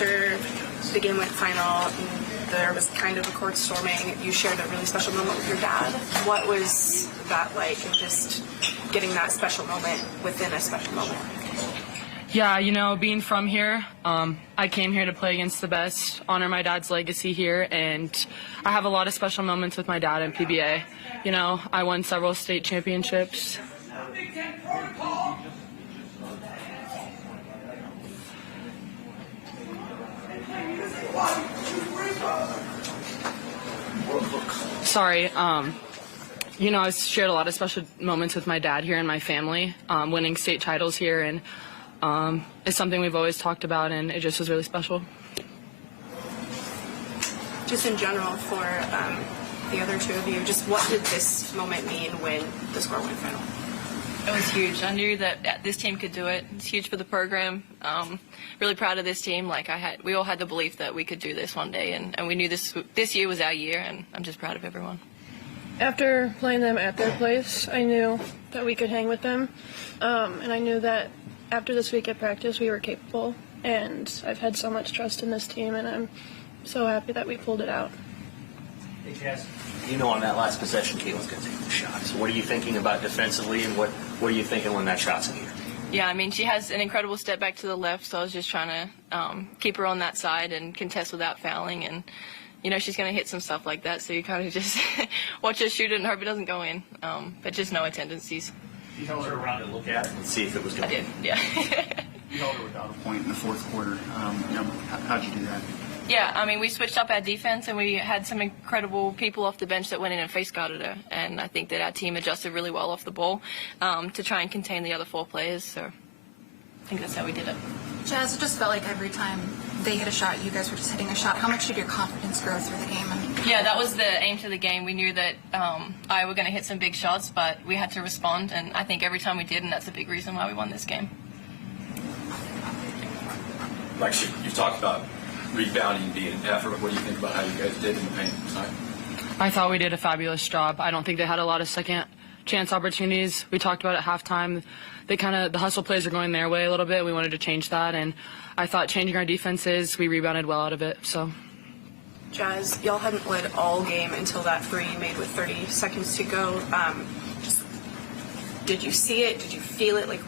after the game went final, there was kind of a court storming. You shared a really special moment with your dad. What was that like, and just getting that special moment within a special moment? Yeah, you know, being from here, I came here to play against the best, honor my dad's legacy here, and I have a lot of special moments with my dad in PBA. You know, I won several state championships. Sorry, you know, I've shared a lot of special moments with my dad here and my family, winning state titles here, and it's something we've always talked about, and it just was really special. Just in general, for the other two of you, just what did this moment mean when the score went final? It was huge. I knew that this team could do it. It's huge for the program. Really proud of this team. We all had the belief that we could do this one day, and we knew this year was our year, and I'm just proud of everyone. After playing them at their place, I knew that we could hang with them, and I knew that after this week at practice we were capable, and I've had so much trust in this team, and I'm so happy that we pulled it out. Hey, Jazz. You know, on that last possession, Caitlin's going to take the shot. So what are you thinking about defensively, and what are you thinking when that shot's in here? Yeah, I mean, she has an incredible step back to the left, so I was just trying to keep her on that side and contest without fouling. And, you know, she's going to hit some stuff like that, so you kind of just watch her shoot it and hope it doesn't go in. But just know her tendencies. You held her around to look at it and see if it was going to I did, yeah. You held her without a point in the fourth quarter. You know, how'd you do that? Yeah, I mean, we switched up our defense, and we had some incredible people off the bench that went in and face guarded her. And I think that our team adjusted really well off the ball to try and contain the other four players. So I think that's how we did it. Jazz, it just felt like every time they hit a shot, you guys were just hitting a shot. How much did your confidence grow through the game? Yeah, that was the aim to the game. We knew that I were going to hit some big shots, but we had to respond. And I think every time we did, and that's a big reason why we won this game. Like you talked about rebounding being an effort. What do you think about how you guys did in the paint tonight? I thought we did a fabulous job. I don't think they had a lot of second chance opportunities. We talked about at halftime. The hustle plays are going their way a little bit. We wanted to change that, and I thought changing our defenses, we rebounded well out of it. So, Jazz, y'all hadn't led all game until that three you made with 30 seconds to go. Did you see it? Did you feel it? Like,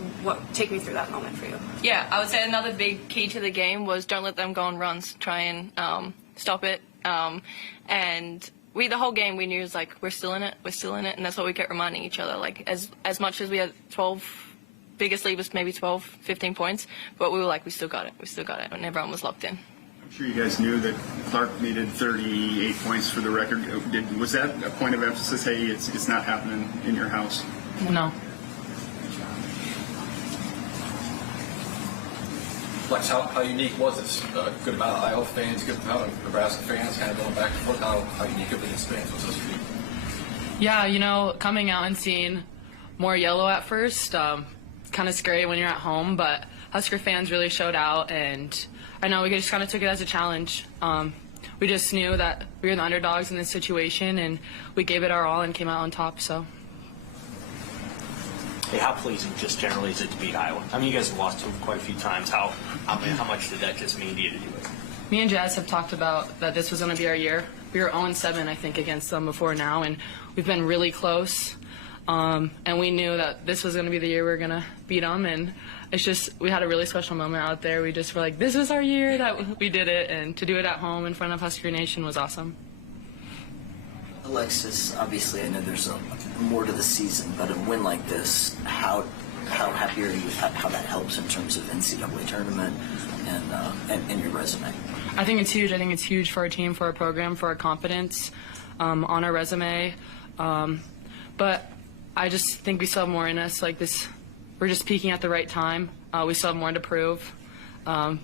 take me through that moment for you. Yeah, I would say another big key to the game was don't let them go on runs. Try and stop it. And the whole game, we knew it was like, we're still in it, and that's what we kept reminding each other. Like, as much as we had 12, biggest lead was maybe 12, 15 points, but we were like, we still got it, and everyone was locked in. I'm sure you guys knew that Clark needed 38 points for the record. Was that a point of emphasis? Hey, it's not happening in your house? No. Lex, how unique was this? Good amount of Iowa fans, good amount of Nebraska fans, kind of going back and forth. How unique of an experience was this for you? Yeah, you know, coming out and seeing more yellow at first, kind of scary when you're at home, but Husker fans really showed out, and I know we just kind of took it as a challenge. We just knew that we were the underdogs in this situation, and we gave it our all and came out on top, so. Hey, how pleasing just generally is it to beat Iowa? I mean, you guys have lost to them quite a few times. How much did that just mean to you to do it? Me and Jazz have talked about that this was going to be our year. We were 0-7, I think, against them before now, and we've been really close. And we knew that this was going to be the year we were going to beat them, and it's just, we had a really special moment out there. We just were like, this is our year that we did it, and to do it at home in front of Husker Nation was awesome. Alexis, obviously I know there's more to the season, but a win like this, how happy are you with how that helps in terms of NCAA tournament and your resume? I think it's huge. I think it's huge for our team, for our program, for our confidence on our resume. But I just think we still have more in us. Like this, we're just peaking at the right time. We still have more to prove.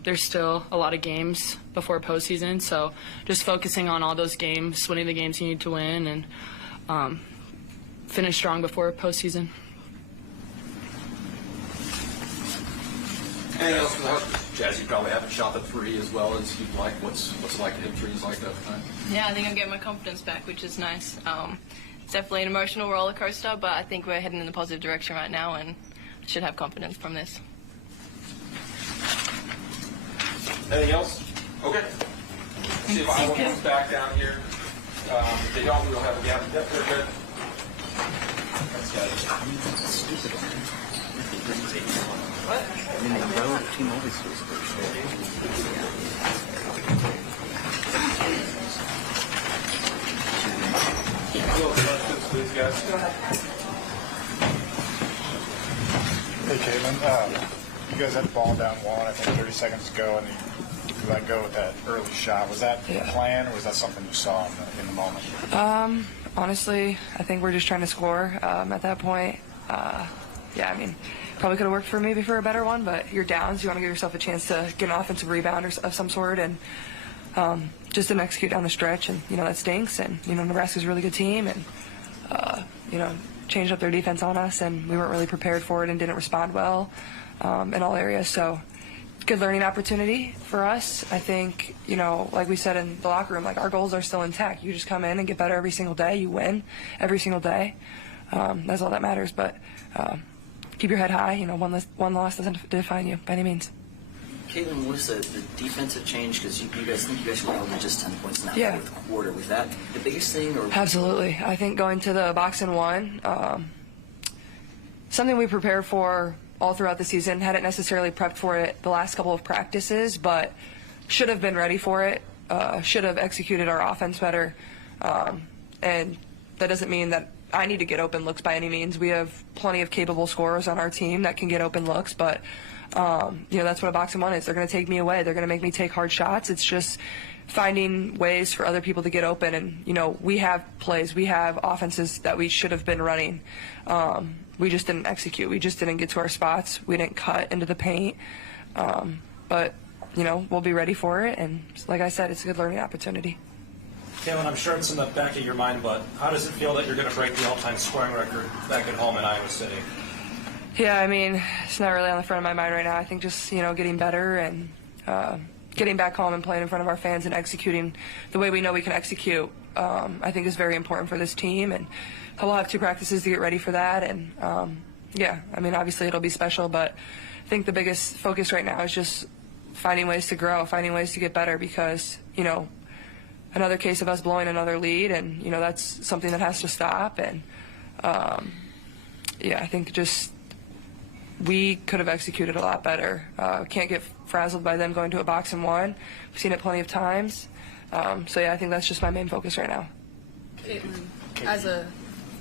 There's still a lot of games before postseason, so just focusing on all those games, winning the games you need to win, and finish strong before postseason. Anything else for the Huskers? Jazz, you probably haven't shot the three as well as you'd like. What's it like to hit threes like that tonight? Yeah, I think I'm getting my confidence back, which is nice. It's definitely an emotional roller coaster, but I think we're heading in the positive direction right now, and should have confidence from this. Anything else? Okay. See if Iowa comes back down here. If they don't, we'll have a gap. Yep, they're good. Thanks, guys. What? I mean, the road team always goes Please, guys. Hey, Caitlin. You guys had the ball down one, I think 30 seconds ago, and you let go with that early shot. Was that the plan, or was that something you saw in the moment? Honestly, I think we're just trying to score at that point. Yeah, I mean, probably could have worked for maybe for a better one, but you're down, so you want to give yourself a chance to get an offensive rebound of some sort, and just didn't execute down the stretch, and, that stinks, and, Nebraska's a really good team, and, changed up their defense on us, and we weren't really prepared for it and didn't respond well in all areas, so good learning opportunity for us. I think, like we said in the locker room, like, our goals are still intact. You just come in and get better every single day. You win every single day. That's all that matters, but keep your head high. One loss doesn't define you by any means. Caitlin, what was the defensive change? Because you guys were only just 10 points in that fourth quarter. Was that the biggest thing? Or? Absolutely. I think going to the box and one, something we prepared for all throughout the season, hadn't necessarily prepped for it the last couple of practices, but should have been ready for it, should have executed our offense better. And that doesn't mean that I need to get open looks by any means. We have plenty of capable scorers on our team that can get open looks, but that's what a box and one is. They're going to take me away. They're going to make me take hard shots. It's just finding ways for other people to get open. And, we have plays. We have offenses that we should have been running. We just didn't execute. We just didn't get to our spots. We didn't cut into the paint. But, we'll be ready for it. And like I said, it's a good learning opportunity. Caitlin, I'm sure it's in the back of your mind, but how does it feel that you're going to break the all-time scoring record back at home in Iowa City? Yeah, I mean, it's not really on the front of my mind right now. I think just, getting better and getting back home and playing in front of our fans and executing the way we know we can execute, I think is very important for this team. And we'll have 2 practices to get ready for that. And, obviously it'll be special, but I think the biggest focus right now is just finding ways to grow, finding ways to get better because, another case of us blowing another lead, and, that's something that has to stop. And, I think just we could have executed a lot better. Can't get frazzled by them going to a box and one. We've seen it plenty of times. I think that's just my main focus right now. Caitlin, as a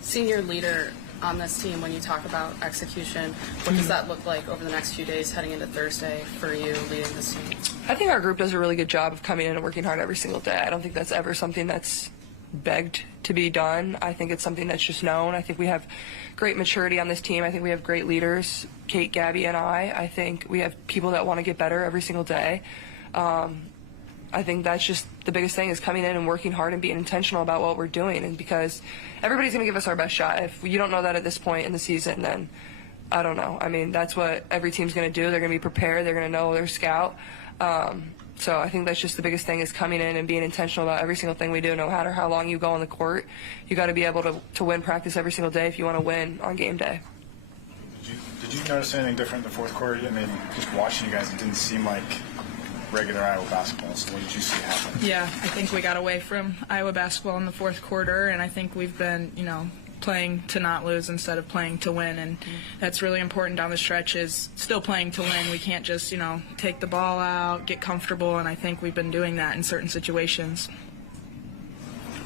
senior leader on this team, when you talk about execution, what does that look like over the next few days heading into Thursday for you leading this team? I think our group does a really good job of coming in and working hard every single day. I don't think that's ever something that's begged to be done. I think it's something that's just known. I think we have great maturity on this team. I think we have great leaders, Kate, Gabby, and I think we have people that want to get better every single day. I think that's just the biggest thing is coming in and working hard and being intentional about what we're doing. And because everybody's going to give us our best shot. If you don't know that at this point in the season, then I don't know. I mean, that's what every team's going to do. They're going to be prepared. They're going to know their scout. So I think that's just the biggest thing is coming in and being intentional about every single thing we do, no matter how long you go on the court. You got to be able to win practice every single day if you want to win on game day. Did you notice anything different in the fourth quarter? I mean, just watching you guys, it didn't seem like regular Iowa basketball. So what did you see happen? Yeah, I think we got away from Iowa basketball in the fourth quarter, and I think we've been, playing to not lose instead of playing to win, and that's really important down the stretch is still playing to win. We can't just, take the ball out, get comfortable, and I think we've been doing that in certain situations.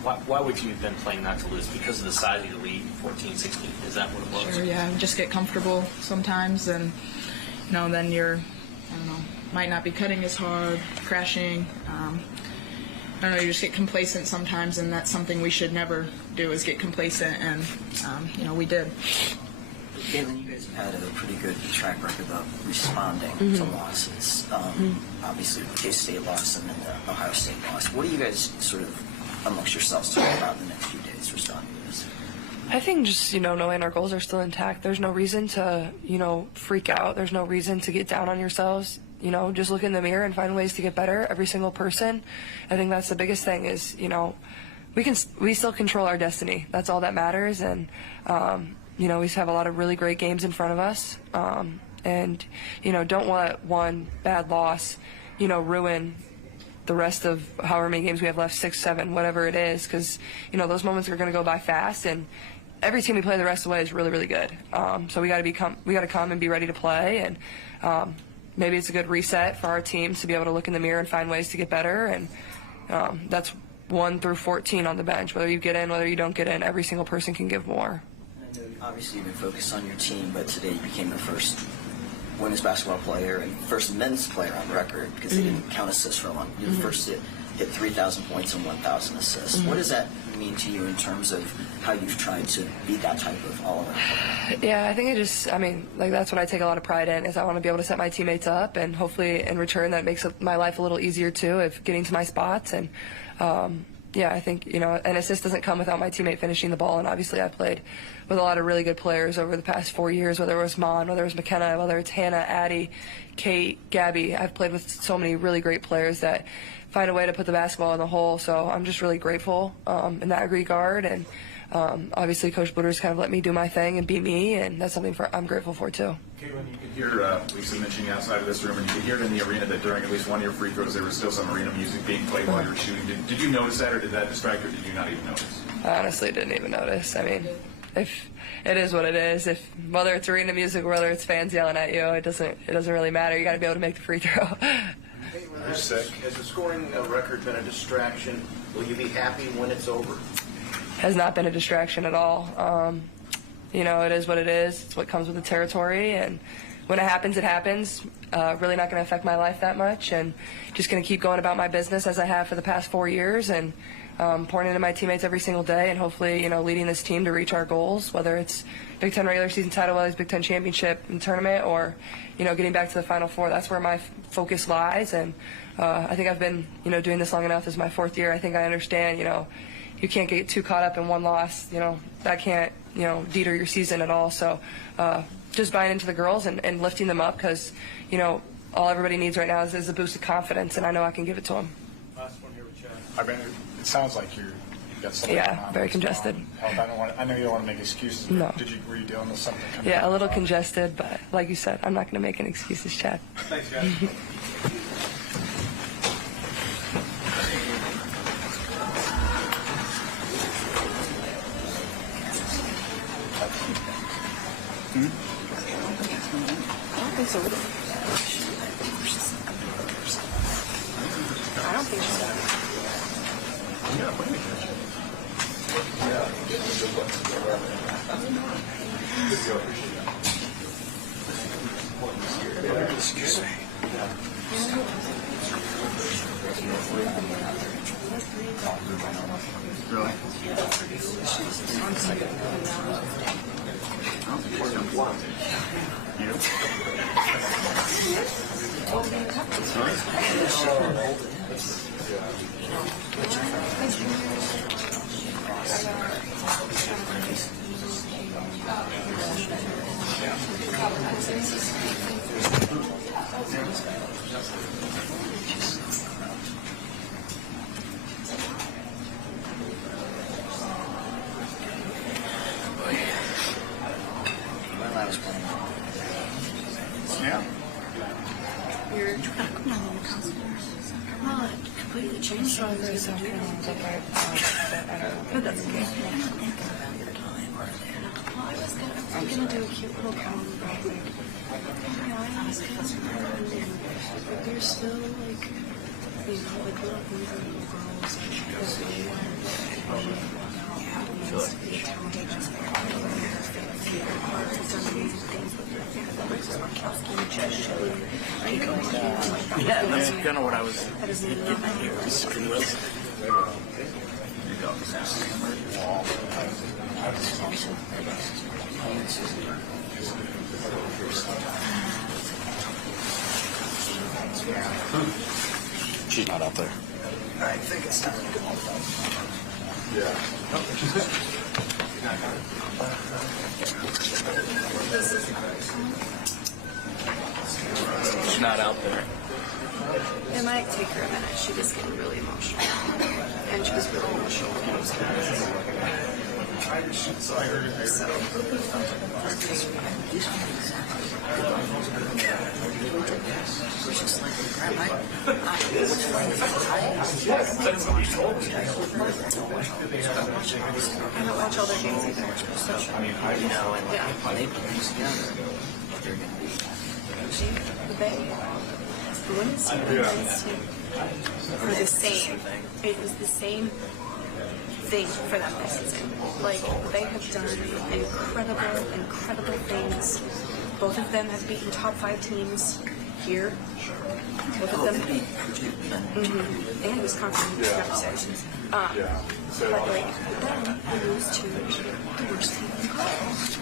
Why would you have been playing not to lose? Because of the size of the lead, 14-16? Is that what it was? Sure, yeah, just get comfortable sometimes, and, then you're, might not be cutting as hard, crashing. You just get complacent sometimes, and that's something we should never do is get complacent, and, we did. Caitlin, you guys have had a pretty good track record of responding to losses. Obviously, the K-State loss and then the Ohio State loss. What do you guys sort of amongst yourselves talk about in the next few days responding to this? I think just, knowing our goals are still intact. There's no reason to, freak out. There's no reason to get down on yourselves. Just look in the mirror and find ways to get better, every single person. I think that's the biggest thing is, we still control our destiny. That's all that matters. And, we have a lot of really great games in front of us. And, don't let one bad loss, ruin the rest of however many games we have left, 6, 7, whatever it is, because those moments are going to go by fast, and every team we play the rest of the way is really, really good. So we got to come and be ready to play, and maybe it's a good reset for our teams to be able to look in the mirror and find ways to get better, and that's 1 through 14 on the bench. Whether you get in, whether you don't get in, every single person can give more. Obviously, you've been focused on your team, but today you became the first women's basketball player and first men's player on record, because they didn't count assists for long. You're the first to hit 3,000 points and 1,000 assists. What does that mean to you in terms of how you've tried to be that type of all-around player? Yeah, I think that's what I take a lot of pride in, is I want to be able to set my teammates up, and hopefully in return that makes my life a little easier too, of getting to my spots. And yeah, I think, an assist doesn't come without my teammate finishing the ball, and obviously I played with a lot of really good players over the past 4 years, whether it was Mon, whether it was McKenna, whether it's Hannah, Addie, Kate, Gabby. I've played with so many really great players that find a way to put the basketball in the hole, so I'm just really grateful in that regard, and obviously Coach Bluder's kind of let me do my thing and be me, and that's something I'm grateful for too. Caitlin, you could hear Lisa mentioning outside of this room, and you could hear it in the arena that during at least one of your free throws there was still some arena music being played while you were shooting. Did you notice that, or did that distract you, or did you not even notice? I honestly didn't even notice. I mean, if it is what it is, whether it's arena music or whether it's fans yelling at you, it doesn't really matter. You got to be able to make the free throw. Has the scoring record been a distraction? Will you be happy when it's over? Has not been a distraction at all. It is what it is. It's what comes with the territory, and when it happens, it happens. Really not going to affect my life that much, and just going to keep going about my business as I have for the past 4 years, and pouring into my teammates every single day, and hopefully, leading this team to reach our goals, whether it's Big Ten regular season title, whether it's Big Ten championship and tournament, or getting back to the Final Four. That's where my focus lies, and I think I've been doing this long enough. This is my 4th year. I think I understand. You can't get too caught up in one loss. That can't deter your season at all. So just buying into the girls and lifting them up, because all everybody needs right now is a boost of confidence, and I know I can give it to them. Last one here with Chad. I mean, it sounds like you've got something going on. Very congested. I know you don't want to make excuses, but No. were you dealing with something? Yeah, a little congested, but like you said, I'm not going to make any excuses, Chad. Thanks, guys. I don't think so. I don't think so. Excuse me. Really? Yeah. Come on, completely changed. But that's okay. I was gonna do a cute little count. But there's still like little girls Yeah, that's kind of what I was getting at here. She's not out there. I think it's time to go. She's not out there. It might take her a minute. She was getting really emotional. And she was really emotional when it was really did this. It was just like, crap, I don't watch all their games either. They put things together. They're going to be. The women's team and the men's team were the same. It was the same thing for them this season. Like, they have done incredible things. Both of them have beaten top 5 teams here. Both of them. And Wisconsin, Nebraska. But like, then we lose to the worst team in college.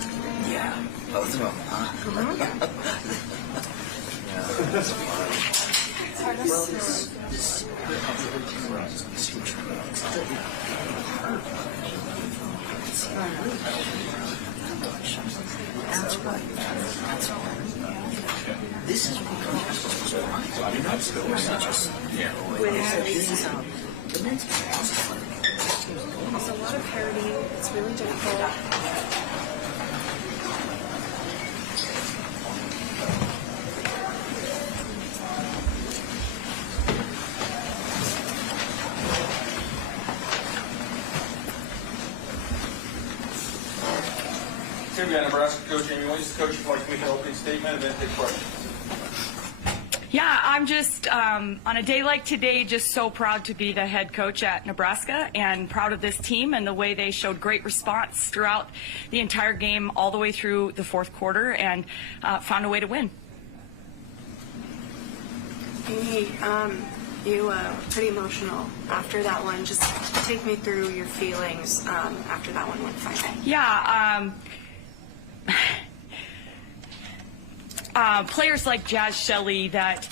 Yeah, both of them, huh? Well, this is what coaches are supposed to want. You're not supposed to just, the men's There's a lot of parity. It's really difficult. Tim, Nebraska coach Amy Williams. Coach, if you'd like to make an opening statement and then take questions. Yeah, I'm just, on a day like today, just so proud to be the head coach at Nebraska and proud of this team and the way they showed great response throughout the entire game all the way through the fourth quarter and found a way to win. Amy, you were pretty emotional after that one. Just take me through your feelings after that one went final. Yeah, players like Jazz Shelley that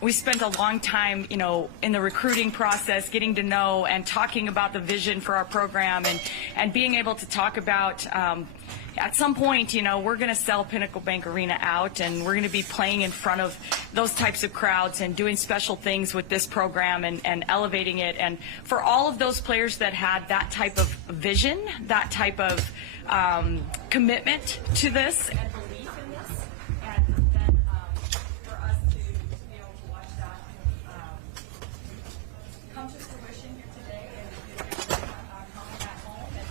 we spent a long time, in the recruiting process, getting to know and talking about the vision for our program and being able to talk about at some point, we're going to sell Pinnacle Bank Arena out and we're going to be playing in front of those types of crowds and doing special things with this program and elevating it. And for all of those players that had that type of vision, that type of commitment to this and belief in this, and then for us to be able to watch that come to fruition here today and coming back home and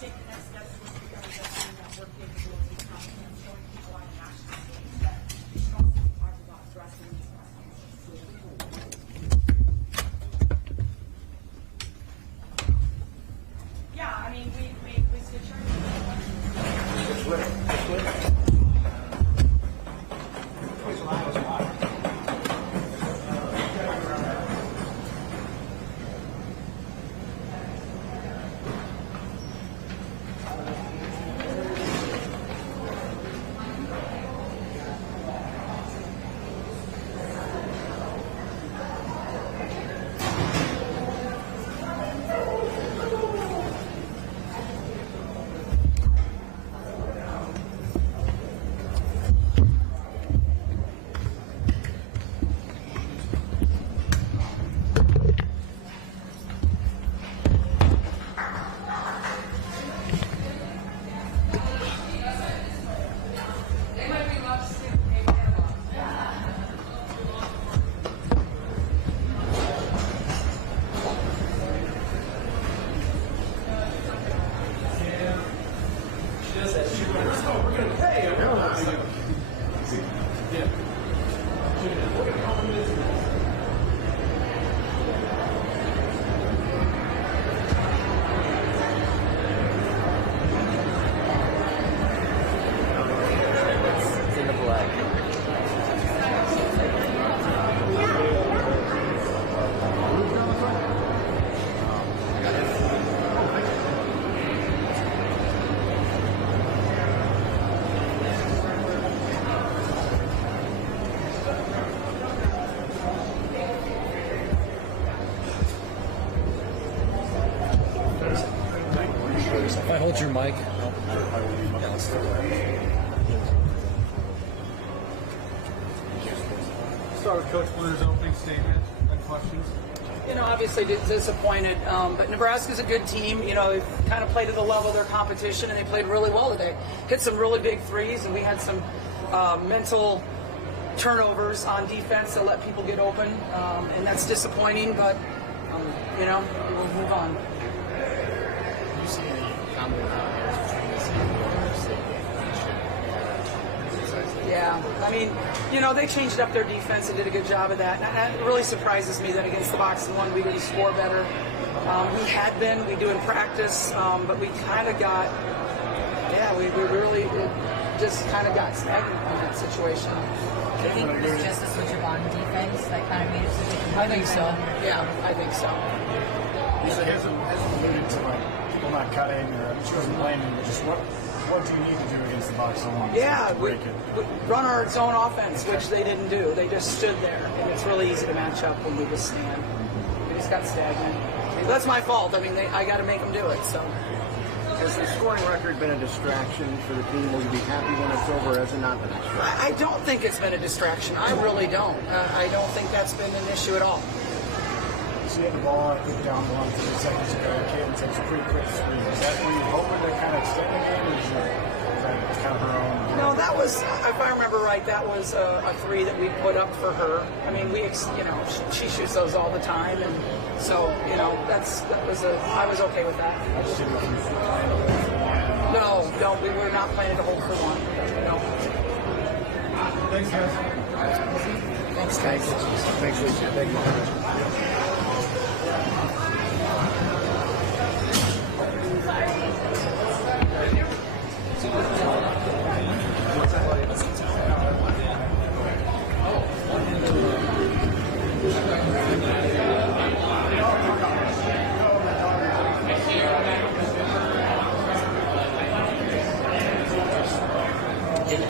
take the next steps to become the best team that we're capable of becoming and showing people on the national stage that we should also be talking about addressing these questions. Yeah, I mean, we stitch our If I hold your mic. Start with Coach Blue's opening statement and questions. Obviously disappointed, but Nebraska's a good team. They've kind of played at the level of their competition, and they played really well today. Hit some really big threes, and we had some mental turnovers on defense to let people get open, and that's disappointing. But we'll move on. Do you see any common denominators between this and Yeah, I mean, they changed up their defense and did a good job of that. And it really surprises me that against the box and one we didn't score better. We do in practice, but we kind of got, we really just kind of got stagnant in that situation. Do you think it was just a switch up on defense that kind of made it so different? I think so. Yeah, I think so. He hasn't alluded to people not cutting or she wasn't blaming, but just what do you need to do against the box zone? Yeah, to break it? We run our zone offense, which they didn't do. They just stood there, and it's really easy to match up when we just stand. We just got stagnant. That's my fault. I mean, I got to make them do it. So. Has the scoring record been a distraction for the team? Will you be happy when it's over? Has it not been a distraction? I don't think it's been a distraction. I really don't. I don't think that's been an issue at all. So you had the ball, I think, down 1 seconds ago. Caitlin takes a pretty quick three. Is that when you're hoping to kind of extend the game, or is that kind of her own? No, that was, if I remember right, that was a three that we put up for her. I mean, she shoots those all the time, and so I was okay with that. No, we were not planning to hold for one. No. Thanks, guys. Thanks, guys. Thanks, Lisa. Thank you.